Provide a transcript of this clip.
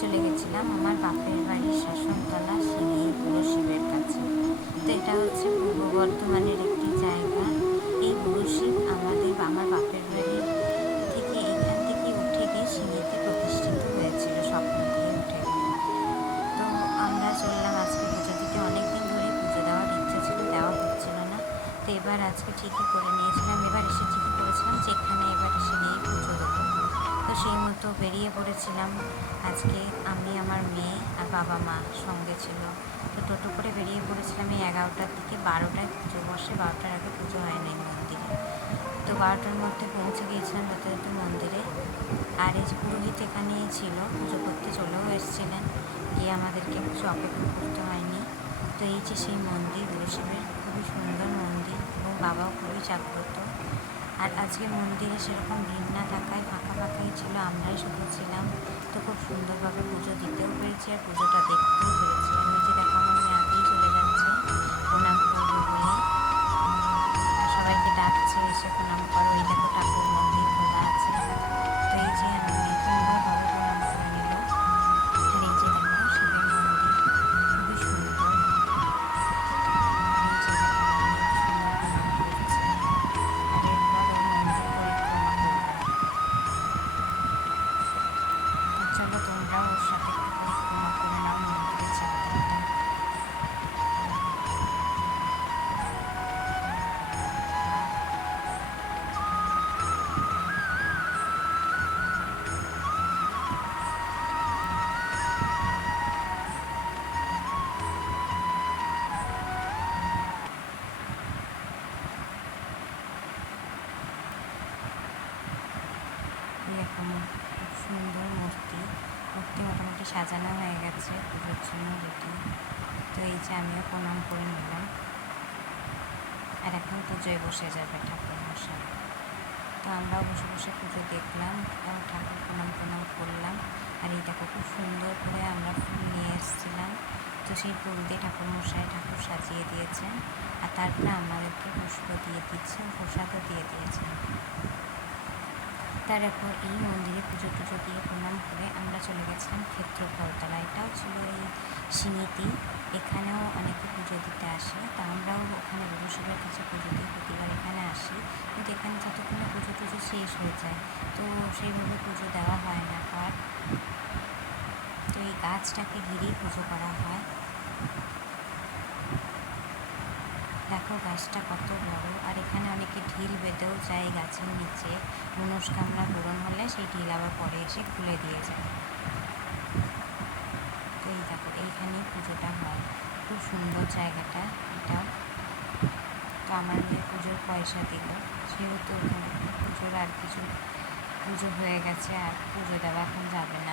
চলে গেছিলাম আমার বাপের বাড়ির শাসনতলা সিঁড়ি বুড়ো শিবের কাছে। তো এটা হচ্ছে পূর্ব বর্ধমানের একটি জায়গা। এই বুড়ো শিব আমার বাপের বাড়ির থেকে এখান থেকে উঠে গিয়ে সিঁড়িতে প্রতিষ্ঠিত হয়েছিল, স্বপ্ন দিয়ে উঠে গিয়ে। তো আমরা চললাম আজকে পুজো দিতে। অনেক দিন ধরেই পুজো দেওয়ার ইচ্ছা ছিল, দেওয়া হচ্ছিল না। তো এবার আজকে ঠিকই করে নিয়েছিলাম, এবার এসে ঠিকই করেছিলাম যে এখানে এবার এসে গিয়েই পুজো দেবো। তো সেই মতো বেরিয়ে পড়েছিলাম। আজকে আমি, আমার মেয়ে আর বাবা মা সঙ্গে ছিল। তো টোটো করে বেরিয়ে পড়েছিলাম এই 11টার দিকে। 12টায় পুজো বসে, 12টার আগে পুজো হয় না এই মন্দিরে। তো 12টার মধ্যে পৌঁছে গিয়েছিলাম যথাযথ মন্দিরে। আর এই যে পুরোহিত এখানেই ছিল, পুজো করতে চলেও এসেছিলেন, গিয়ে আমাদেরকে কিছু অপেক্ষা করতে হয়নি। তো এই যে সেই মন্দির বুড়ো শিবের, খুবই সুন্দর মন্দির এবং বাবাও খুবই জাগ্রত। আর আজকে মন্দিরে সেরকম ভিড় না থাকায় ফাঁকা ফাঁকাই ছিল, আমরাই শুধু ছিলাম। তো খুব সুন্দরভাবে পুজো দিতেও পেরেছি আর পুজোটা দেখতেও পেরেছি। আর নিচে দেখা আমার মেয়ে আগেই চলে যাচ্ছে প্রণাম করবে বলে, আর সবাইকে ডাকছে এসে প্রণাম করো। এই দেখো ঠাকুর মন্দির খোলা আছে। তো এই যে আমার মেয়ে সুন্দরভাবে প্রণাম করে নিল। আর এই যে দেখো শিবের মন্দির, খুবই সুন্দর। এই যে দেখো আমার মেয়ে কি সুন্দর প্রণাম করছে। আর এরপর ওর মন্দির পরিক্রমা করবে। তো চলো তোমরাও ওর সাথে একটু পরিক্রমা করে নাও মন্দিরের চারদিকটা। এরকম খুব সুন্দর মূর্তি মোটামুটি সাজানো হয়ে গেছে পুজোর জন্য রেডি। তো এই যে আমিও প্রণাম করে নিলাম। আর এখন পুজোয় বসে যাবে ঠাকুর মশাই। তো আমরাও বসে বসে পুজো দেখলাম এবং ঠাকুর প্রণাম করলাম। আর এই দেখো খুব সুন্দর করে আমরা ফুল নিয়ে এসেছিলাম। তো সেই ফুল দিয়ে ঠাকুর সাজিয়ে দিয়েছেন। আর তারপরে আমাদেরকে পুষ্প দিয়ে দিচ্ছেন, প্রসাদও দিয়ে দিয়েছেন। তারপর এই মন্দিরে পুজো টুজো দিয়ে প্রণাম করে আমরা চলে গেছিলাম ক্ষেত্রফলতলা। এটাও ছিল এই সিঁড়িতেই, এখানেও অনেকে পুজো দিতে আসে। তা আমরাও ওখানে বুড়ো শিবের কাছে পুজো দিয়ে প্রতিবার এখানে আসি, কিন্তু এখানে যতক্ষণে পুজো টুজো শেষ হয়ে যায় তো সেইভাবে পুজো দেওয়া হয় না। আর তো এই গাছটাকে ঘিরেই পুজো করা হয়। দেখো গাছটা কত বড়। আর এখানে অনেকে ঢিল বেঁধেও যায় গাছের নিচে, মনস্কামনা পূরণ হলে সেই ঢিল আবার পরে এসে খুলে দিয়ে যায়। তো এই দেখো এইখানেই পুজোটা হয়, খুব সুন্দর জায়গাটা এটাও। তো আমার মেয়ে পুজোর পয়সা দিল, সেহেতু পুজোর আর কিছু পুজো হয়ে গেছে, আর পুজো দেওয়া এখন যাবে না।